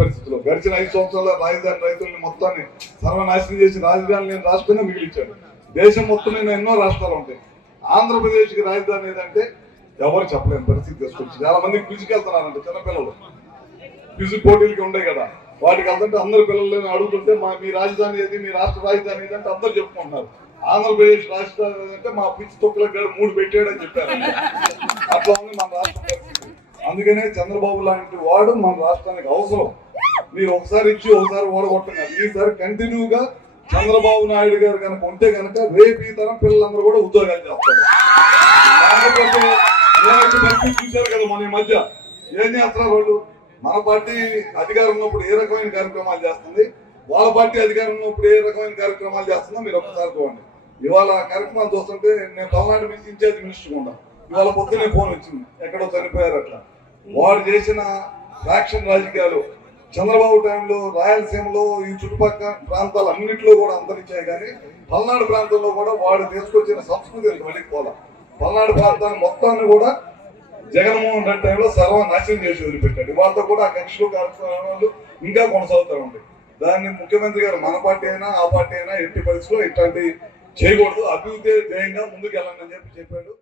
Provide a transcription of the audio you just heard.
పరిస్థితుల్లో గడిచిన 5 సంవత్సరాల రాజధాని రైతుల్ని మొత్తాన్ని సర్వనాశనం చేసి రాజధాని లేని రాష్ట్రంగా మిగిలించాడు. దేశం మొత్తం మీద ఎన్నో రాష్ట్రాలు ఉంటాయి. ఆంధ్రప్రదేశ్కి రాజధాని ఏదంటే ఎవరు చెప్పలేని పరిస్థితి తీసుకొచ్చి చాలా మందికి క్విజ్కి వెళ్తున్నారంట. చిన్నపిల్లలు క్విజ్ పోటీలకి ఉంటాయి కదా, వాటికి వెళ్తుంటే అందరు పిల్లలని అడుగుతుంటే మీ రాజధాని ఏది, మీ రాష్ట్ర రాజధాని ఏదంటే అందరు చెప్పుకుంటున్నారు. ఆంధ్రప్రదేశ్ రాజధాని అంటే మా పిచ్చి తొక్కులకు 3 పెట్టాడని చెప్పారు. అట్లా ఉంది మన రాష్ట్ర పరిస్థితి. అందుకనే చంద్రబాబు లాంటి వాడు మన రాష్ట్రానికి అవసరం. మీరు ఒకసారి ఇచ్చి ఒకసారి ఓడగొట్టండి. ఈసారి కంటిన్యూగా చంద్రబాబు నాయుడు గారు కనుక ఉంటే కనుక రేపు ఈ తరం పిల్లలందరూ కూడా ఉద్యోగాలు చేస్తారు. చూశారు కదా మన ఈ మధ్య ఏం చేస్తున్నారు వాళ్ళు. మన పార్టీ అధికారం ఉన్నప్పుడు ఏ రకమైన కార్యక్రమాలు చేస్తుంది, వాళ్ళ పార్టీ అధికారం ఉన్నప్పుడు ఏ రకమైన కార్యక్రమాలు చేస్తుందో మీరు ఒకసారి చూడండి. ఇవాళ కార్యక్రమాలు చూస్తుంటే నేను తమిళనాడు నుంచి ఇన్ఛార్జ్ మినిస్టర్ ఉన్నా, ఇవాళ పొద్దునే ఫోన్ వచ్చింది ఎక్కడో చనిపోయారు. అట్లా వాడు చేసిన ఫ్యాక్షన్ రాజకీయాలు చంద్రబాబు టైంలో రాయలసీమలో ఈ చుట్టుపక్కల ప్రాంతాలు అన్నింటిలో కూడా అంతరించాయి. కానీ పల్నాడు ప్రాంతంలో కూడా వాడు తీసుకొచ్చిన సంస్కృతి వెళ్ళిపోవాలి. పల్నాడు ప్రాంతాన్ని మొత్తాన్ని కూడా జగన్మోహన్ రెడ్డి టైంలో సర్వనాశనం చేసి వదిలిపెట్టాడు. వాళ్ళతో కూడా ఆ కక్షలు కార్యక్రమాలు ఇంకా కొనసాగుతూ ఉంటాయి. దాన్ని ముఖ్యమంత్రి గారు మన పార్టీ అయినా ఆ పార్టీ అయినా ఎట్టి పరిస్థితిలో ఇట్లాంటి చేయకూడదు, అభివృద్ధి ధ్యేయంగా ముందుకు వెళ్ళండి అని చెప్పాడు.